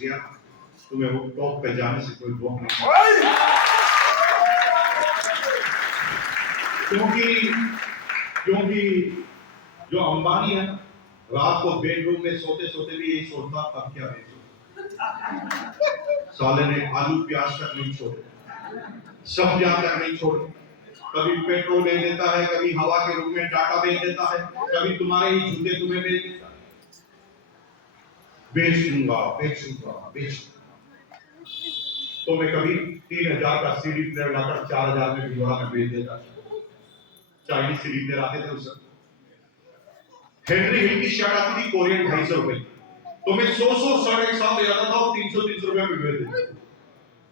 गया, तुम्हें वो टॉप पे जाने से कोई रोक नहीं। क्योंकि जो अंबानी है रात को बेडरूम में सोते सोते भी यही सोचता अब क्या बेचूं। साले ने आलू प्याज तक नहीं छोड़े, सब्जियां तक नहीं छोड़े, कभी पेट्रोल बेच देता है, कभी हवा के रूप में टाटा बेच देता है, कभी तुम्हारे ही जूते तुम्हें बेच देता है। बेचूंगा। तो मैं कभी 3000 का सीडी प्लेयर लाकर 4000 में भिजवा में बेच देता। चाइनीज सीडी प्लेयर आते थे उस समय। हेनरी हिल की शर्ट आती थी कोरियन 250 रुपए, तो मैं 100 शर्ट एक साथ ले जाता था और 300 रुपए में बेच देता।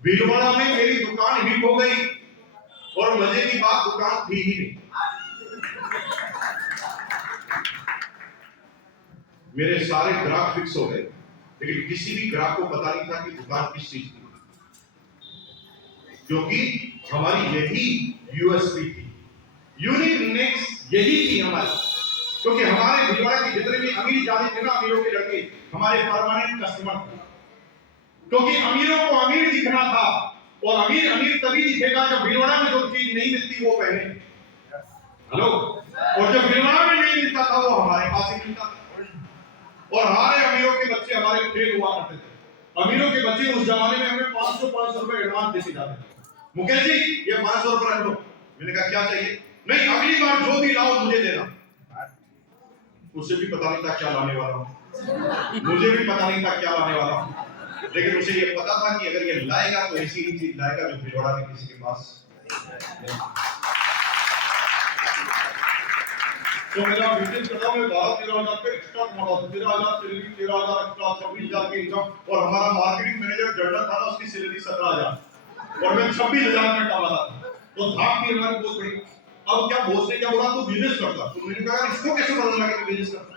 भीलवाड़ा में मेरी दुकान हिट हो गई और मजे की बात दुकान थी ही नहीं। मेरे सारे ग्राहक फिक्स हो गए, लेकिन किसी भी ग्राहक को पता नहीं था कि दुकान किस चीज की, क्योंकि हमारी यही यूएसपी थी, यूनिकनेस यही थी हमारी। क्योंकि हमारे भीलवाड़ा के जितने भी अमीर जाति थे ना, अमीरों के लड़के हमारे परमानेंट कस्टमर थे। क्योंकि अमीरों को अमीर दिखना था, और अमीर तभी दिखेगा जब भीलवाड़ा में जो चीज नहीं मिलती वो पहने। हेलो, और जो भीलवाड़ा में नहीं मिलता था वो हमारे पास ही मिलता था। और हमारे अमीरों के बच्चे हमारे फेल हुआ करते थे। अमीरों के बच्चे उस जमाने में हमें 500 रुपए एडवांस देते जाते थे। मुकेश जी ये 500 रुपए रख लो। मैंने कहा क्या चाहिए? नहीं, अगली बार जो भी लाओ मुझे देना। उसे भी पता नहीं था क्या लाने वाला हूं, मुझे भी पता नहीं था क्या लाने वाला हूं, लेकिन उसे ये पता था कि अगर ये लाएगा तो ऐसी ही चीज लाएगा जो भीलवाड़ा में किसी के पास। तो मेरा बिजनेस करता हूं, मैं 12-13 हजार पे एक्स्ट्रा कमाता हूं, 13,000 सैलरी, 13,000 एक्स्ट्रा, 26,000 की इनकम, और हमारा मार्केटिंग मैनेजर जनरल था ना, उसकी सैलरी 17,000 और मैं 26,000 में कमाता था। तो धाक की हमारी बहुत बड़ी। अब क्या बॉस ने क्या बोला, तू बिजनेस करता। तो मैंने कहा इसको कैसे पता लगा कि बिजनेस करता?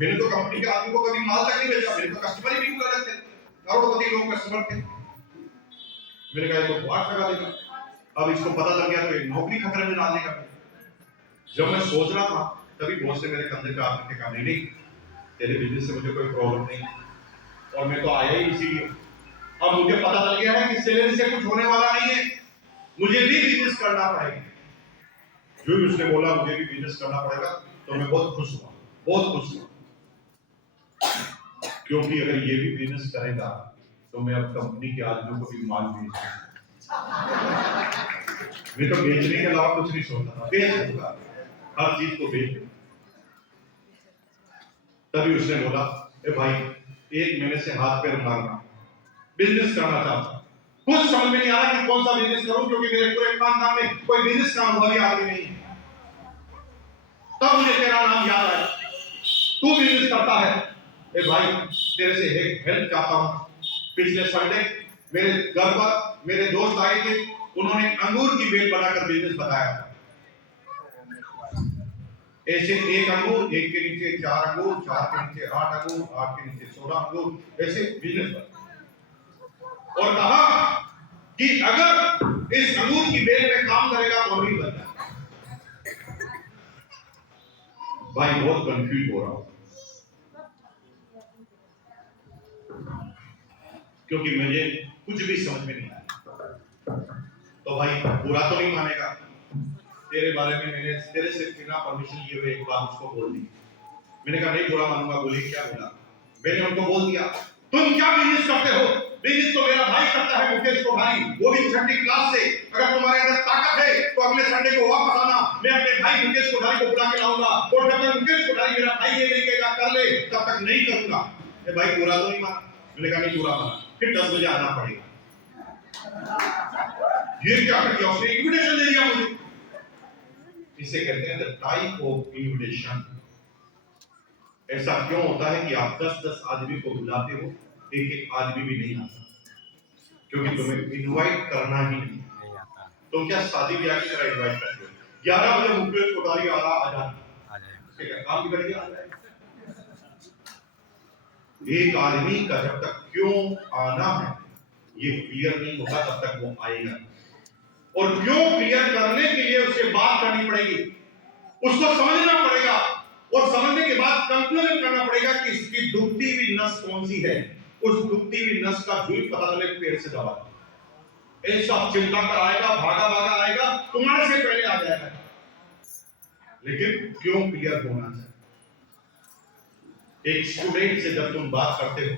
मैंने तो कंपनी के आदमी को कभी माल तक नहीं बेचा, मेरे तो कस्टमर ही बिल्कुल अलग थे, करोड़पति लोग कस्टमर थे। मैंने कहा इसको बहुत लगा देगा, अब इसको पता लग गया तो नौकरी खतरे में डाल देगा। जब मैं सोच रहा था तभी बॉस ने मेरे कंधे पे हाथ रख के कहा नहीं तेरे बिजनेस से मुझे कोई प्रॉब्लम नहीं, और मैं तो आया ही इसीलिए। अब मुझे पता चल गया है कि सैलरी से कुछ होने वाला नहीं है, मुझे भी बिजनेस करना पड़ेगा। जो भी उसने बोला मुझे भी बिजनेस करना पड़ेगा, तो मैं बहुत खुश हुआ। क्योंकि अगर ये भी बिजनेस करेगा तो मैं अब कंपनी के आदमियों को भी माल बेच मैं तो बेचने के अलावा कुछ नहीं सोचता था, बेच दूंगा, हर चीज को बेच। तभी उसने बोला ए भाई 1 महीने से हाथ पैर मारना, बिजनेस करना चाहता, कुछ समझ में नहीं आ रहा कि कौन सा बिजनेस करूं, क्योंकि मेरे पूरे खानदान में कोई बिजनेस का अनुभवी आदमी नहीं है। तब मुझे तेरा नाम याद आया, तू बिजनेस करता है। ए भाई तेरे से एक हेल्प चाहता हूं। पिछले संडे मेरे घर पर मेरे दोस्त आए थे, उन्होंने अंगूर की बेल बनाकर बिजनेस बताया। ऐसे 1 अंगूर, 1 के नीचे 4 अंगूर, 4 के नीचे 8 अंगूर, 8 के नीचे 16 अंगूर, ऐसे बिजनेस बना। और कहा कि अगर इस अंगूर की बेल में काम करेगा तो अमीर बन जाएगा। भाई बहुत कंफ्यूज हो रहा हूं, क्योंकि मुझे कुछ भी समझ में नहीं आया। तो भाई बुरा तो नहीं मानेगा, तेरे बारे में मैंने तेरे से बिना परमिशन लिए हुए एक बात उसको बोल दी। मैंने कहा नहीं बुरा मानूंगा। बोले क्या बोला? मैंने उनको बोल दिया तुम क्या बिजनेस करते हो? बिजनेस तो मेरा भाई करता है, मुकेश कोठारी, वो भी 6वीं क्लास से। अगर तुम्हारे अंदर ताकत है तो अगले संडे को वापस आना, मैं अपने भाई मुकेश कोठारी को बुला के लाऊंगा, और जब तक मुकेश कोठारी मेरा भाई ये नहीं कहेगा कर ले तब तक नहीं करूंगा। ये भाई बुरा तो नहीं माना? मैंने कहा नहीं बुरा माना, फिर 10 बजे आना पड़ेगा। ये क्या कर दिया उसने? इन्विटेशन दे दिया मुझे। इसे कहते हैं द टाइप ऑफ इन्विटेशन। ऐसा क्यों होता है कि आप 10-10 आदमी को बुलाते हो, एक आदमी भी नहीं आता, क्योंकि तुम्हें इनवाइट करना ही नहीं आता। तुम क्या शादी ब्याह की तरह इनवाइट करते हो? 11 बजे मुकेश कोठारी आ जाए, ठीक है, काम बिगड़ गया, आ जाए। एक आदमी का जब तक क्यों आना है ये क्लियर नहीं होगा तब तक वो आएगा, और क्यों क्लियर करने के लिए उसे बात करनी पड़ेगी, उसको समझना पड़ेगा, और समझने के बाद कंक्लूजन करना पड़ेगा कि इसकी डूबती हुई नस कौन सी है। उस दुखती हुई नस का जुई पता चले पेड़ से दबा दे। ये सब चिंता कर आएगा, भागा भागा आएगा, तुम्हारे से पहले आ जाएगा। लेकिन क्यों क्लियर होना चाहिए? एक स्टूडेंट से जब तुम बात करते हो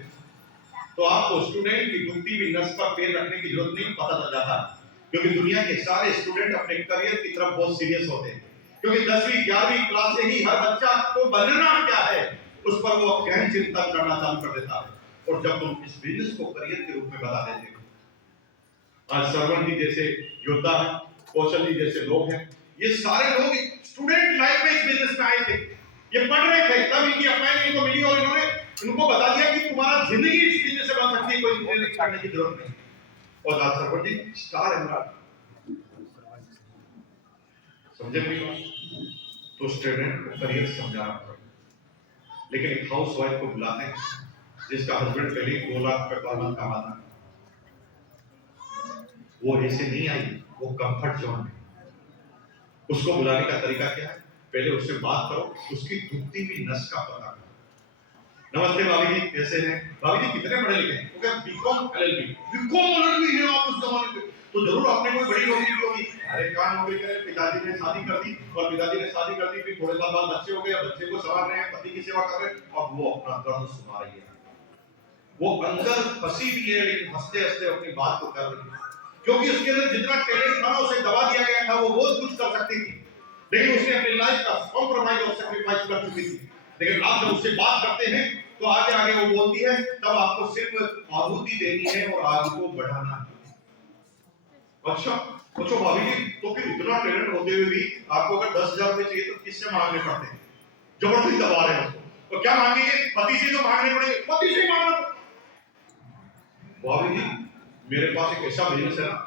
तो आपको स्टूडेंट की दुखती हुई नस पर पैर रखने की जरूरत नहीं, पता चल जाता। क्योंकि दुनिया के सारे स्टूडेंट अपने करियर की तरफ बहुत सीरियस होते हैं, क्योंकि 10वीं 11वीं क्लास से ही हर बच्चा को बनना क्या है उस पर वो गहन चिंतन करना चालू कर देता है। और जब तुम इस बिजनेस को करियर के रूप में बता देते हो, आज सरवण जी जैसे योद्धा हैं, कौशल जी जैसे लोग हैं, ये सारे लोग स्टूडेंट लाइफ में इस बिजनेस में आए थे, ये पढ़ रहे थे, तब इनकी अपॉइंटमेंट इनको मिली और इन्होंने इनको बता दिया कि तुम्हारा जिंदगी इस बिजनेस से बन सकती है, कोई इंजीनियरिंग करने की जरूरत नहीं। और आज सरवण जी स्टार एमराल्ड समझे नहीं तो स्टूडेंट को करियर समझाना पड़ेगा। लेकिन एक हाउस वाइफ को बुलाते हैं जिसका हस्बैंड पहले 2 लाख रुपए पर मंथ कमाता है, वो ऐसे नहीं आई, वो कंफर्ट जोन में। उसको बुलाने का तरीका क्या है? पहले उससे बात करो, उसकी दुखती हुई नस का पता करो। नमस्ते भाभी जी, कैसे हैं? भाभी जी कितने पढ़े लिखे हैं? वो क्या बीकॉम एलएलबी? बीकॉम एलएलबी है आप उस जमाने पे, तो जरूर आपने कोई बड़ी नौकरी की होगी। अरे क्या नौकरी करे, पिताजी ने शादी कर दी, और पिताजी ने शादी कर दी, फिर थोड़े साल बाद बच्चे हो गए, बच्चे को संभाल रहे हैं, पति की सेवा कर रहे हैं, अब वो अपना दर्द सुना रही है। वो अंदर फंसी भी है, लेकिन हंसते हंसते अपनी बात को कर रही है, क्योंकि उसके अंदर जितना टैलेंट था उसे दबा दिया गया था। वो बहुत कुछ कर सकती थी, लेकिन उसने अपनी लाइफ का कॉम्प्रोमाइज और सैक्रिफाइस कर चुकी थी। लेकिन आप जब उससे बात करते हैं तो आगे आगे वो बोलती है, तब आपको सिर्फ आहुति देनी है और आग को बढ़ाना है। अच्छा पूछो भाभी जी, तो फिर इतना टैलेंट होते हुए भी आपको अगर 10,000 रुपए चाहिए तो किससे मांगने पड़ते हैं? जबरदस्ती दबा रहे हैं उसको, तो क्या मांगेंगे? पति से तो मांगने पड़ेंगे, पति से मांगना। भाभी जी मेरे पास एक ऐसा बिजनेस है ना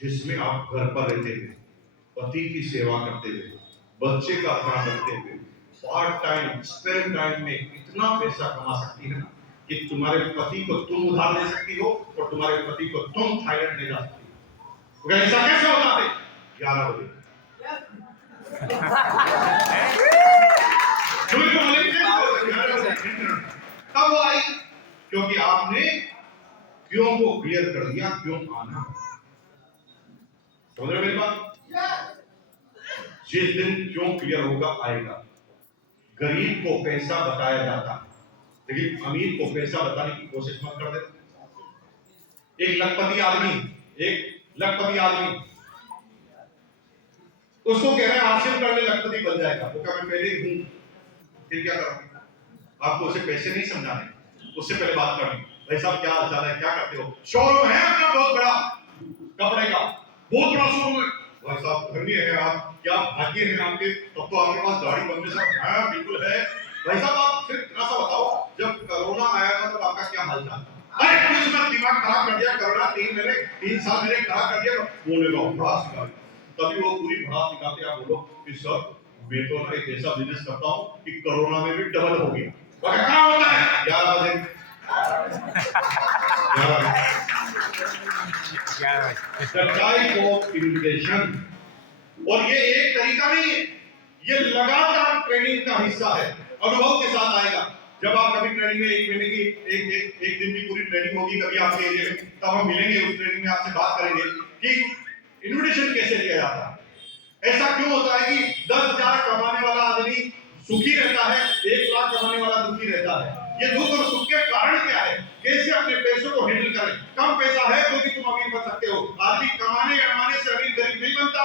जिसमें आप घर पर रहते हुए, पति की सेवा करते हुए, बच्चे का ध्यान रखते हुए, पार्ट टाइम स्पेयर टाइम में इतना पैसा कमा सकती है ना कि तुम्हारे पति को तुम उधार दे सकती हो और तुम्हारे पति को तुम थाईलैंड ले जा सकती हो। तो ऐसा कैसे होता है? 11 बजे तब वो आई, क्योंकि आपने क्यों को क्लियर कर दिया, क्यों आना। समझ रहे मेरी बात? जिस दिन क्यों क्लियर होगा आएगा। गरीब को पैसा बताया जाता, लेकिन अमीर को पैसा बताने की कोशिश मत कर दे। एक लखपति आदमी उसको कह रहे हैं हासिल कर ले, लखपति बन जाएगा। वो क्या मैं पहले ही हूं, फिर क्या करूं? आपको उसे पैसे नहीं समझाने, उससे पहले बात करनी। भाई साहब क्या हाल चाल है, क्या करते हो? शोरूम है अपना बहुत बड़ा, कपड़े का बहुत बड़ा शोरूम है। भाई साहब धन्य है आप, क्या भाग्य है आपके, तब तो आपके पास गाड़ी बनने से। हाँ बिल्कुल है। भाई साहब आप फिर इतना सा बताओ, जब कोरोना आया था तब आपका क्या हाल था? अरे कुछ ना दिमाग खराब कर दिया, कोरोना 3 साल मेरे खराब कर दिया। बोले भड़ा सिखा, तभी वो पूरी भड़ा सिखाते आप बोलो कि सर मैं तो एक ऐसा बिजनेस करता हूँ कि कोरोना में भी डबल हो गया। क्या होता है? 11 बजे टाइप ऑफ इन्विटेशन। और ये एक तरीका नहीं है, ये लगातार ट्रेनिंग का हिस्सा है, अनुभव के साथ आएगा। जब आप कभी ट्रेनिंग में 1 महीने की एक दिन की पूरी ट्रेनिंग होगी कभी आपके एरिया में, तब हम मिलेंगे, उस ट्रेनिंग में आपसे बात करेंगे कि इन्विटेशन कैसे दिया जाता है। ऐसा क्यों होता है कि 10,000 कमाने वाला आदमी सुखी रहता है, 1 लाख कमाने वाला दुखी रहता है? ये दुख और सुख के कारण क्या है? कैसे अपने पैसों को हैंडल करें? कम पैसा है तो भी तुम अमीर बन सकते हो। आदमी कमाने कमाने से अमीर गरीब नहीं बनता,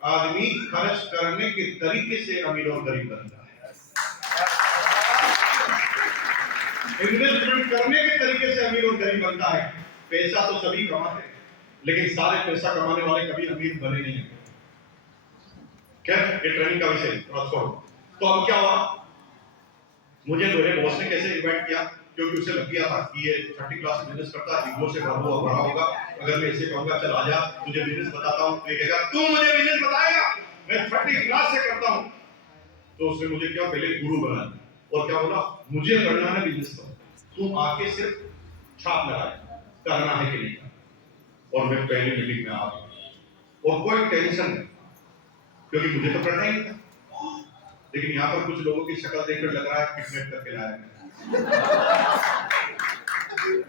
आदमी खर्च करने के तरीके से अमीर और गरीब बनता है। इन्वेस्टमेंट करने के तरीके से अमीर और गरीब बनता है। पैसा तो सभी कमाते हैं, लेकिन सारे पैसा कमाने वाले कभी अमीर बने नहीं है। क्या ये ट्रेनिंग का विषय छोड़ो। तो अब क्या हुआ, मुझे मेरे बॉस ने कैसे इनवाइट किया, क्योंकि उसे लग गया था कि ये 30 क्लास में बिजनेस करता है, ईगो से भरा होगा। अगर मैं इसे कहूंगा चल आजा तुझे बिजनेस बताता हूं, तो ये कहेगा तू मुझे बिजनेस बताएगा, मैं 30 क्लास से करता हूं। तो उसने मुझे क्या पहले गुरु बनाया और क्या बोला, मुझे करना है बिजनेस का, तू आके सिर्फ छाप लगाए, करना है कि नहीं। और मैं पहली मीटिंग में आ गया और कोई टेंशन नहीं, क्योंकि मुझे तो करना ही था। लेकिन यहाँ पर कुछ लोगों की शक्ल देखकर लग रहा है किडनैप करके लाया है।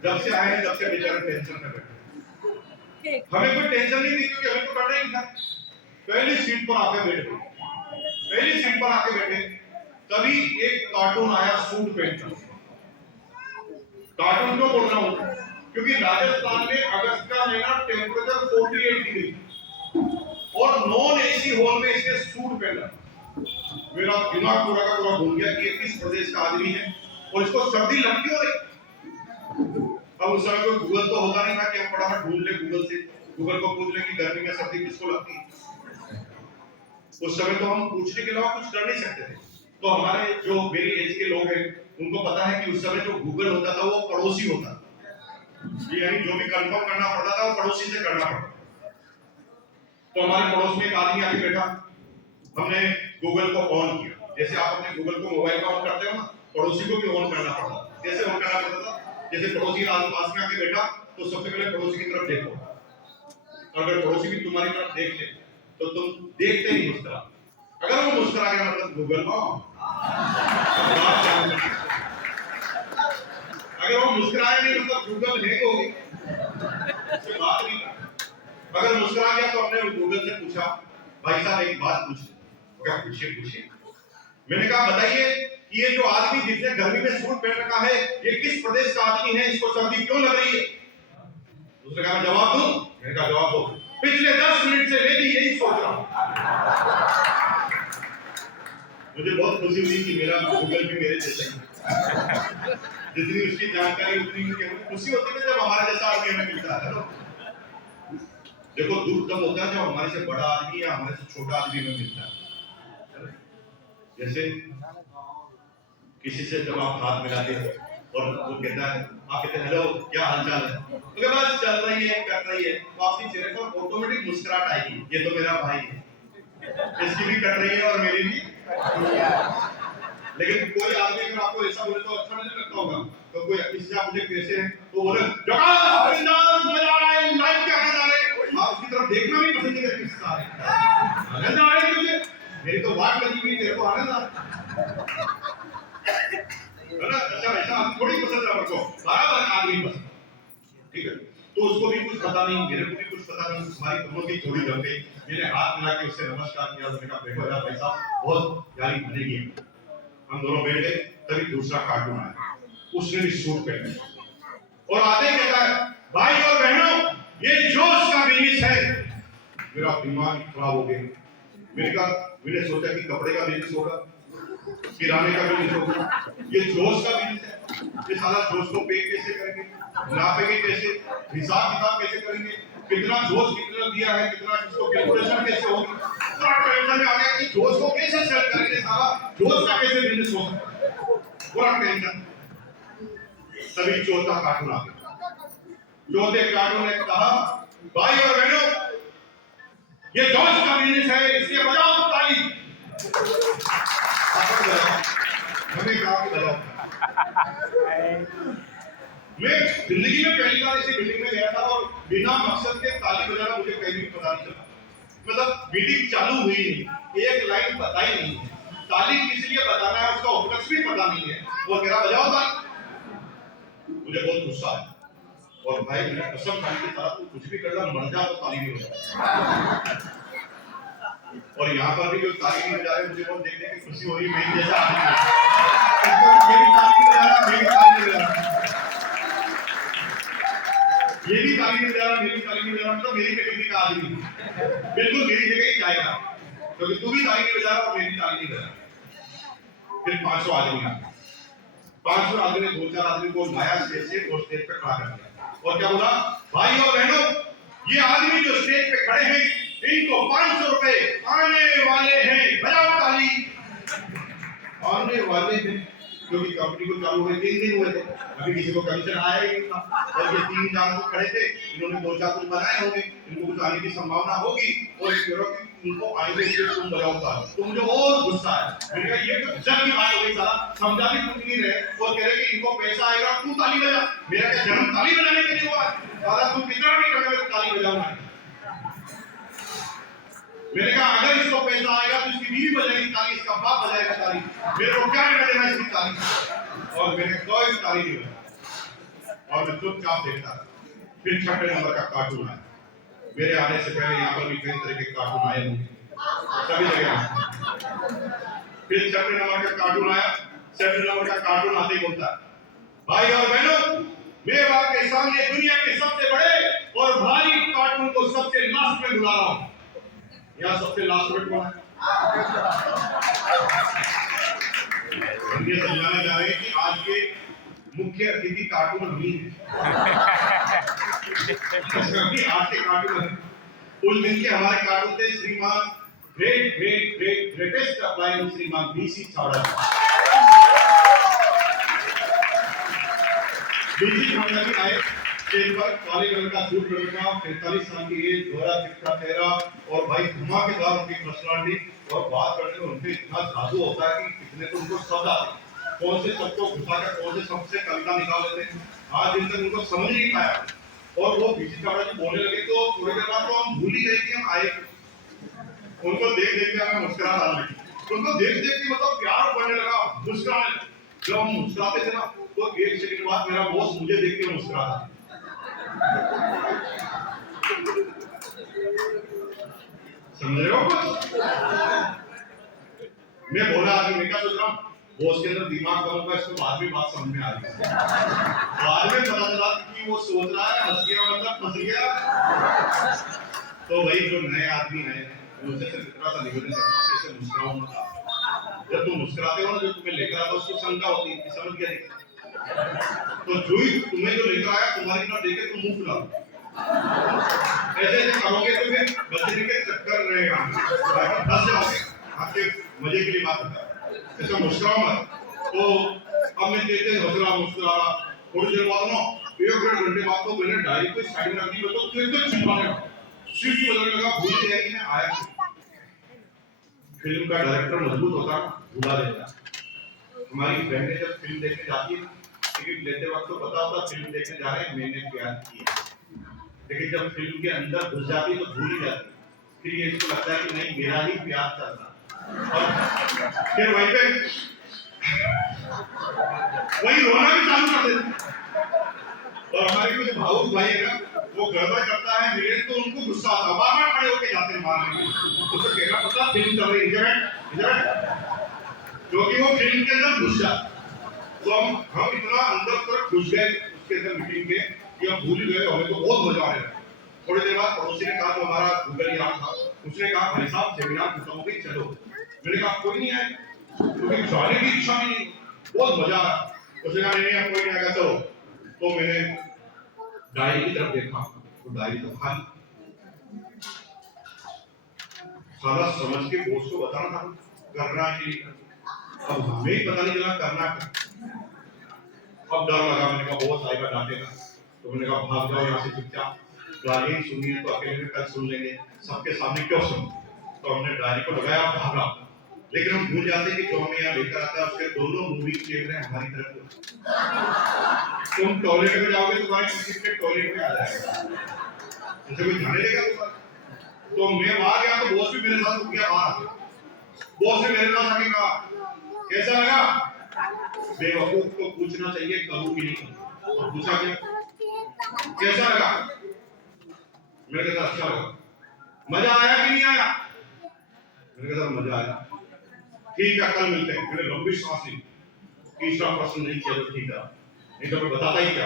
जब से आए हैं तब से बेचारे टेंशन में बैठे। हमें कोई टेंशन नहीं थी क्योंकि हमें तो करना ही था। पहली सीट पर आके बैठे, पहली सीट पर आके बैठे, तभी एक कार्टून आया सूट पहन कर। कार्टून क्यों बोल रहा हूं? क्योंकि राजस्थान में अगस्त का महीना टेम्परेचर 48 डिग्री और नॉन एसी हॉल में इसने सूट पहना। मेरा दिमाग पूरा का पूरा घूम गया कि ये किस प्रदेश का आदमी है और इसको सर्दी लगती हो रही। अब उस समय कोई गूगल तो होता नहीं था कि हम फटाफट ढूंढ ले गूगल से, गूगल को पूछ ले कि गर्मी में सर्दी किसको लगती है। उस समय तो हम पूछने के अलावा कुछ कर नहीं सकते थे। तो हमारे जो मेरी एज के लोग हैं उनको पता है कि उस समय जो गूगल होता था वो पड़ोसी होता था, यानी जो भी कंफर्म करना पड़ता था वो पड़ोसी से करना पड़ता। तो हमारे पड़ोस में एक आदमी आके बैठा, हमने गूगल को ऑन किया। जैसे आप अपने गूगल को मोबाइल का ऑन करते हो ना, पड़ोसी को भी ऑन करना पड़ता। कैसे ऑन करना पड़ता था? जैसे पड़ोसी आस पास में आके बैठा तो सबसे पहले पड़ोसी की तरफ देखो, और अगर पड़ोसी भी तुम्हारी तरफ देख ले तो तुम देखते ही मुस्कुरा। अगर वो मुस्कुरा गया मतलब गूगल ऑन। अगर वो मुस्कुराया नहीं मतलब गूगल हैंग हो गई, उससे बात नहीं। अगर मुस्कुरा गया तो हमने गूगल से पूछा, भाई साहब एक बात पूछी। क्या? पूछिए पूछिए। मैंने कहा बताइए कि ये जो आदमी जिसने गर्मी में सूट पहन रखा है ये किस प्रदेश का आदमी है, इसको सर्दी क्यों लग रही है? दूसरे कहा जवाब दूं? मैंने कहा जवाब दो। पिछले 10 मिनट से मैं भी यही सोच रहा हूं। मुझे बहुत खुशी हुई कि मेरा गूगल भी मेरे जैसा ही, जितनी उसकी जानकारी उतनी मुझे खुशी होती है जब हमारे जैसा आदमी हमें मिलता है। देखो दुख तब होता है जब हमारे से बड़ा आदमी या हमारे से छोटा आदमी हमें मिलता है। जैसे किसी से जब आप हाथ मिलाते हो और वो कहता है, आप कहते हैं हेलो क्या हालचाल है, तो बस चल रही है कर रही है, तो आपके चेहरे पर ऑटोमेटिक मुस्कुराहट आएगी, ये तो मेरा भाई है, इसकी भी कट रही है और मेरी भी। लेकिन कोई आदमी अगर आपको ऐसा बोले तो अच्छा नहीं लगता होगा। तो कोई किसी से आप मुझे कैसे हैं तो बोले जकास बिंदास मजा आ रहा है लाइफ के आनंद आ रहे हैं, आप उसकी तरफ देखना भी पसंद नहीं करते। किसी से आनंद आ रहा है मुझे, मेरी तो वाट लगी हुई, तेरे को आनंद आ रहा है ना? अच्छा वैसा थोड़ी पसंद है आपको, बराबर आदमी पसंद, ठीक है? तो उसको भी कुछ पता नहीं, मेरे को भी कुछ पता नहीं, हमारी दोनों की थोड़ी जम गई। मैंने हाथ मिला के उससे नमस्कार किया, उसने कहा बैठो यार भाई साहब बहुत प्यारी बनेगी। हम दोनों बैठ गए, तभी दूसरा कार्टून आया, उसने भी सूट पहना और आते कहता है भाई और बहनों ये जोश का बिजनेस है। मेरा दिमाग खराब हो गया। मैंने सोचा कि कपड़े का बिजनेस होगा, किराने का बिजनेस होगा, ये जोश का बिजनेस है। ये सारा जोश को पे कैसे करेंगे, नापेंगे कैसे, हिसाब किताब कैसे करेंगे, कितना जोश कितना दिया है, कितना इसको कैलकुलेशन कैसे होगी। पूरा टेंशन में आ गया कि जोश को कैसे सेल करेंगे, सारा जोश का कैसे बिजनेस हो सकता है, पूरा टेंशन। सभी चौथा कार्टून आ गया। चौथे कार्टून ने कहा भाई और बहनों ये जोश का बिजनेस है, इसके बजाओ ताली। हमें कहा कि बजाओ। मैं जिंदगी में पहली बार ऐसी मीटिंग में गया था और बिना मकसद के ताली बजाना मुझे कहीं भी पता नहीं चला। मतलब मीटिंग चालू हुई नहीं, एक लाइन पता ही नहीं है, ताली किस लिए बताना है उसका उपलक्ष्य भी पता नहीं है, वो कह रहा बजाओ ताली। मुझे बहुत गुस्सा आया और भाई मैंने कसम खाई की तरह तू कुछ भी करना मर जा तो ताली नहीं बजा। और यहाँ पर भी जो ताली नहीं बजा रहे मुझे बहुत देखने की खुशी हो रही है, मेरी जैसा आदमी मेरी ताली नहीं बजा रहा, मेरी ताली नहीं बजा रहा, ये भी ताली नहीं बजा रहा, मेरी ताली नहीं बजा रहा, मतलब मेरी कैटेगरी का आदमी बिल्कुल मेरी जगह ही जाएगा, क्योंकि तू भी ताली नहीं बजा रहा और मेरी ताली नहीं बजा रहा। फिर 500 आदमी आ, 500 आदमी ने 2-4 आदमी को लाया स्टेज से और स्टेज पे खड़ा कर दिया और क्या बोला भाई और बहनों ये आदमी जो स्टेज पे खड़े हैं इनको 500 रुपए आने वाले हैं, बजाओ ताली। आने वाले हैं क्योंकि कंपनी को चालू हुए 3 दिन हुए थे, अभी किसी को कमीशन आया ही नहीं था और ये 3-4 लोग खड़े थे, इन्होंने 2-4 कुछ बनाए होंगे, इनको कुछ आने की संभावना होगी और एक करो कि उनको आएंगे इसलिए तुम बजाओ ताली। तो मुझे और गुस्सा है, मैंने कहा ये तो जग की बात हो गई, साला समझा भी कुछ नहीं रहे और कह रहे कि इनको पैसा आएगा तू ताली बजा। मेरा क्या जन्म ताली बजाने के लिए हुआ है? दादा तू कितना भी करने में ताली बजाऊंगा। मैंने कहा अगर इसको पैसा आएगा तो इसकी बीवी बजाएगी ताली, इसका बाप बजाएगा ताली, मेरे को क्या लेना देना इसकी ताली। और मैंने कोई ताली नहीं लगाई और मैं चुपचाप देखता था। फिर 6 नंबर का कार्टून आया। मेरे आने से पहले यहाँ पर भी कई तरह के कार्टून आए होंगे सभी जगह। फिर 6 नंबर का कार्टून आया। 7 नंबर का कार्टून आते ही बोलता है, भाई और बहनों, मैं आपके सामने दुनिया के सबसे बड़े और भारी कार्टून को सबसे लास्ट में बुला रहा हूँ। यहाँ सबसे लास्ट में कौन है? ये समझाना चाह रहे हैं कि आज के मुख्य अतिथि कार्टून नहीं है। आज के कार्टून है। उस दिन के हमारे कार्टून थे श्रीमान ग्रेटेस्ट अप्लायंस श्रीमान बीसी छावड़ा। बीसी छावड़ा भी आए स्टेज पर, काले कलर का सूट पहना, 43 साल की एज, गोरा चिट्टा चेहरा और भाई धमाकेदार उनकी पर्सनालिटी और बात करने में उनके इतना जादू होता है कि कितने तो उनको शब्द आते, कौन से शब्द को घुसा कर कौन से शब्द से कविता निकाल लेते हैं। आज दिन तक उनको समझ नहीं पाया और वो बीसी छावड़ा जी बोलने लगे तो थोड़ी देर बाद तो हम भूल ही गए कि हम आए। उनको देख देख के हमें मुस्कुराहट आने लगी। उनको देख देख के मतलब प्यार बढ़ने लगा, मुस्कुराने लगे। जब हम मुस्कुराते थे ना तो 1 सेकंड बाद मेरा बॉस मुझे देख के मुस्कुराता। समझ रहे हो कुछ? मैं बोला आदमी मैं क्या सोच रहा हूँ, बॉस के अंदर दिमाग कम होगा, इसको बाद में बात समझ में आ गई। बाद में पता चला कि वो सोच रहा है हंस गया मतलब फंस गया। तो वही जो नए आदमी है उनसे सिर्फ इतना सा निवेदन करता हूँ, ऐसे मुस्कुराओ मत। जब तुम मुस्कुराते हो ना, जो तुम्हें लेकर आता है उसको शंका होती है कि समझ गया नहीं, तो जो ही तुम्हें जो लेकर आया तुम्हारी तरफ देखे तुम मुंह फुलाओ। ऐसे ऐसे करोगे तो फिर बचने के चक्कर रहेगा, फंस जाओगे। आपके मजे के लिए बात होता है, ऐसा मुस्कुराओ मत। तो अब मैं तेज तेज हंस रहा मुस्कुरा, थोड़ी देर बाद ना 1 घंटे बाद तो मैंने डायरी को साइड में रख दी, तो फिर तो चिल्लाने लगा, सीट बदलने लगा, भूल गया कि मैं आया। फिल्म का डायरेक्टर मजबूत होता भुला देता। हमारी बहनें जब फिल्म देखने जाती है टिकट लेते वक्त तो पता होता फिल्म देखने जा रहे हैं मैंने प्यार किया, लेकिन जब फिल्म के अंदर घुस जाती तो भूल ही जाती। फिर ये इसको लगता है कि नहीं मेरा ही प्यार चल रहा, और फिर वहीं पे वही रोना भी चालू कर देते। और हमारे जो भावुक भाई है ना, वो गड़बड़ करता है मिले तो उनको गुस्सा आता है, बार-बार खड़े होके जाते हैं मारने के लिए। तो कहना पड़ता फिल्म चल रही है इधर, क्योंकि वो फिल्म के अंदर घुस जाता। तो हम इतना अंदर तक घुस गए उसके अंदर मीटिंग के कि हम भूल गए, हमें तो बहुत मजा आ रहा है। थोड़ी देर बाद पड़ोसी ने कहा, तो हमारा गूगल यार था, उसने कहा भाई साहब सेमिनार खत्म हो गई चलो। मैंने कहा कोई नहीं आए, क्योंकि जाने की इच्छा नहीं, बहुत मजा आया। उसने कहा नहीं कोई नहीं आएगा चलो। तो मैंने डायरी की तरफ देखा तो डायरी तो खाली। सारा समझ के बॉस को बताना था करना ही, अब हमें ही पता नहीं चला करना क्या। अब डर लगा, मैंने कहा बॉस आएगा डांटेगा, तो मैंने कहा भाग जाओ यहाँ से चुपचाप, गाली सुनिए तो अकेले में कल सुन लेंगे, सबके सामने क्यों सुन। तो हमने डायरी को लगाया, भागा। लेकिन हम भूल जाते कि जो हमें यहाँ लेकर आता है उसके दोनों मूवी कैमरे हमारी तरफ। तुम टॉयलेट में जाओगे तुम्हारे टिकट के टॉयलेट में आ जाएगा, जैसे कोई जाने देगा तुम्हारा। तो मैं वहां गया तो बॉस भी मेरे साथ रुक गया बाहर। बॉस ने मेरे पास आके कहा कैसा लगा? बेवकूफ को पूछना चाहिए करूँ कि नहीं। और पूछा क्या कैसा लगा? मैंने कहा अच्छा लगा। मजा आया कि नहीं आया? मैंने कहा मजा आया। ठीक है कल मिलते हैं। मैंने लंबी सांस ली, तीसरा प्रश्न नहीं किया तो ठीक है, नहीं तो मैं बताता ही क्या।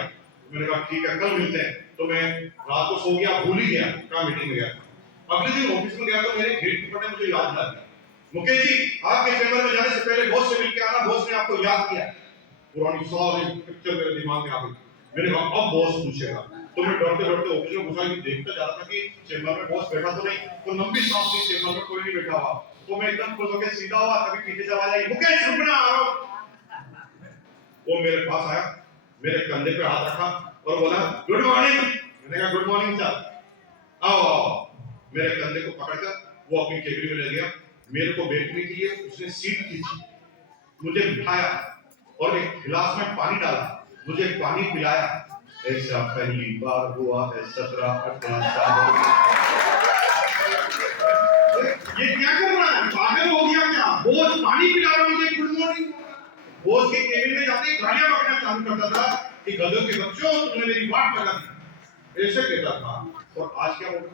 मैंने कहा ठीक है कल मिलते हैं। तो मैं रात को सो गया, भूल ही गया क्या मीटिंग में गया। अगले दिन ऑफिस में गया तो मेरे गेट कीपर ने मुझे याद दिला दिया, मुकेश जी आपके चैम्बर में जाने से पहले बॉस से मिलकर आना, बॉस ने आपको याद किया। पुरानी सारी पिक्चर मेरे दिमाग में आ गई। मैंने कहा अब बॉस पूछेगा। तो मैं डरते डरते ऑफिस में घुसा, देखता जा रहा था कि चैम्बर में बॉस बैठा तो नहीं। तो लंबी सांस ली, चैम्बर में कोई नहीं बैठा हुआ। तो मैं एकदम खुश होकर सीधा हुआ, कभी पीछे से आवाज आई मुकेश रुकना। वो मेरे पास आया, मेरे कंधे पे हाथ रखा और बोला गुड मॉर्निंग। मैंने कहा गुड मॉर्निंग सर। आओ आओ। मेरे कंधे को पकड़कर वो अपनी केबिन में ले गया। मेरे को बैठने के लिए उसने सीट खींची, मुझे बिठाया और एक गिलास में पानी डाला, मुझे पानी पिलाया। ऐसा पहली बार हुआ है 17-18 साल। ये क्या कर रहा है, पागल हो गया क्या? बॉस पानी पिला रहा है मुझे, गुड मॉर्निंग। बॉस के केबिन में जाते ही गालियां बकना चालू करता था कि गधों के बच्चों तुमने मेरी वाट लगा दी, ऐसे कहता था। और आज क्या होगा?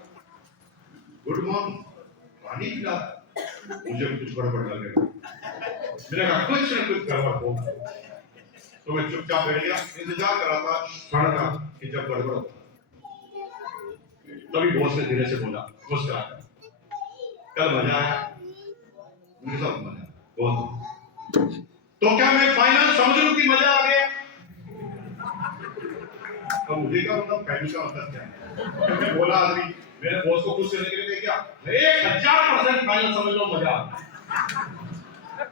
गुड मॉर्निंग, पानी पिला। मुझे कुछ गड़बड़ लग रही, मैंने कहा कुछ न कुछ गड़बड़ होगा। तो मैं चुपचाप बैठ गया, इंतजार कर रहा था क्षण का कि जब गड़बड़ हो। तभी बॉस ने धीरे से बोला, मुस्कुरा कर, कल मजा आया? मुझे सब मजा बहुत। तो क्या मैं फाइनल समझ लूं कि मजा आ गया? अब मुझे क्या मतलब फाइनल का मतलब क्या है? मैं बोला आदमी, मैंने बॉस को खुश करने के लिए क्या 1000% फाइनल समझ लो मजा आ गया।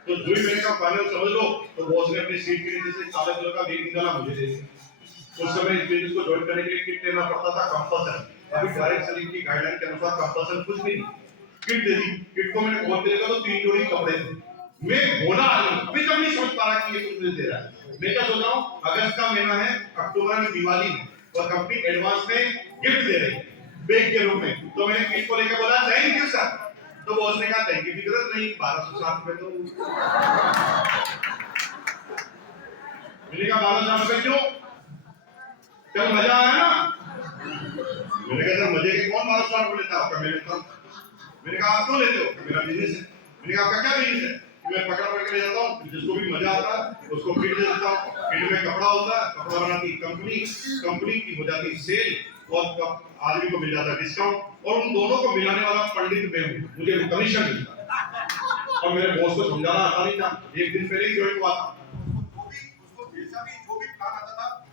तो जो ही मैंने कहा फाइनल समझ लो, तो बॉस ने अपनी सीट के नीचे से काले कलर का बैग निकाला, मुझे दे दिया। उस समय इस बिजनेस को ज्वाइन करने के लिए किट लेना पड़ता था, कंपल्सन। अभी डायरेक्ट सेलिंग की गाइडलाइन के अनुसार कंपल्सन कुछ भी नहीं। किट दे दी। किट को मैंने खोल के देखा तो 3 जोड़ी कपड़े थे। मैं भोला आदमी अभी तक नहीं समझ पा रहा कि ये कुछ दे रहा है। मैं क्या सोच रहा हूँ, अगस्त का महीना है, अक्टूबर में दिवाली है और कंपनी एडवांस में गिफ्ट दे रही है बैग के रूप में। तो मैंने किट को लेकर बोला थैंक यू सर। तो बॉस ने कहा थैंक यू की जरूरत नहीं, 1260 रुपए तो। मैंने कहा 1260 रुपए क्यों? कल मजा आया ना? मैंने कहा सर मजे के कौन 1260 रुपए लेता है? मैंने कहा आप क्यों लेते हो? मेरा बिजनेस है। मैंने कहा आपका क्या बिजनेस है? मैं पकड़ पकड़ के ले जाता हूँ, जिसको भी मजा आता है उसको किट दे देता हूँ। किट में कपड़ा होता है, कपड़ा बनाती कंपनी, कंपनी की हो जाती सेल और आदमी को मिल जाता है डिस्काउंट, और उन दोनों को मिलाने वाला पंडित मैं हूँ, मुझे कमीशन मिलता है। और मेरे बॉस को समझाना आता नहीं था, एक दिन पहले ही ज्वाइन हुआ था। जो भी प्लान आता था